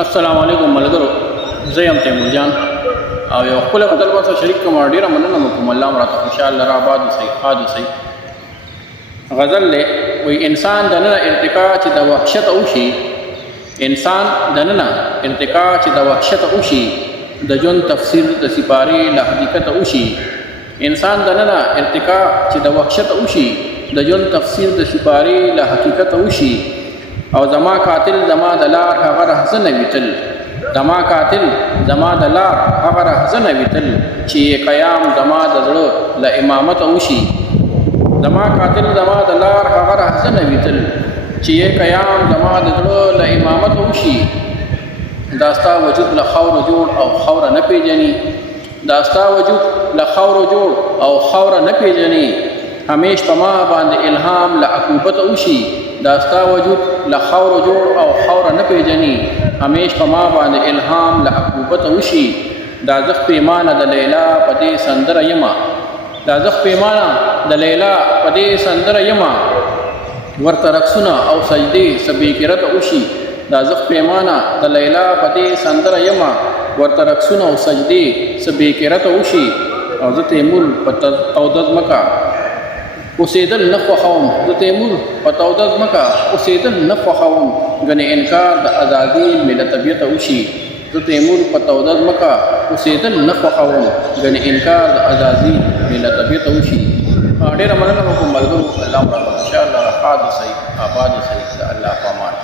السلام علیکم ملګرو، زه یم تیمور جان او یو خپل بدل وسه شریک کوم. ډیره مننه کوم، الله مراته خوشاله را آباد وسي خاد وسي. غزل له وی انسان دنه ارتقا چې د وحشت او شي، انسان دنه ارتقا چې د وحشت او شي، د جون تفسیر د سپاری له حقیقت او شي. انسان دنه ارتقا چې د وحشت او شي، د جون تفسیر د سپاری له حقیقت او شي. او زما قاتل زما دلار هغه رهزن ویتل، زما قاتل زما دلار هغه رهزن ویتل، چې قیام زما د زړه له امامت وشي. زما قاتل زما دلار هغه رهزن ویتل، چې قیام زما د زړه له امامت وشي. داستا وجود له خور جوړ او خور نه پیژني، داستا وجود له خور جوړ او خور نه پیژني. همیش په ما باندې الهام له عقوبت وشي، داستا وجود له خور جوړ او خور نه پیژني. همیش په ما باندې الهام له عقوبت وشي. دا زخ پیمانه د لیلا په دې سندره یما، دا زخ پیمانه د لیلا په دې سندره یما، ورته رقصونه او سجدې سبې کرت وشي. دا زخ پیمانه د لیلا په دې سندره یما، ورته رقصونه او سجدې سبې کرت وشي. او زه تیمور په تودد مکه اوسېدل نه خوښوم، زه تیمور په تودد مکه اوسېدل نه خوښوم، ګنې انکار د ازادي مې له طبیعته وشي. زه تیمور په تودد مکه اوسېدل نه خوښوم، ګنې انکار د ازادي مې له طبیعته وشي. ډېره مننه کوم ملګرو، الله مو انشاءالله راحات وسي آباد وسي. د الله په امان.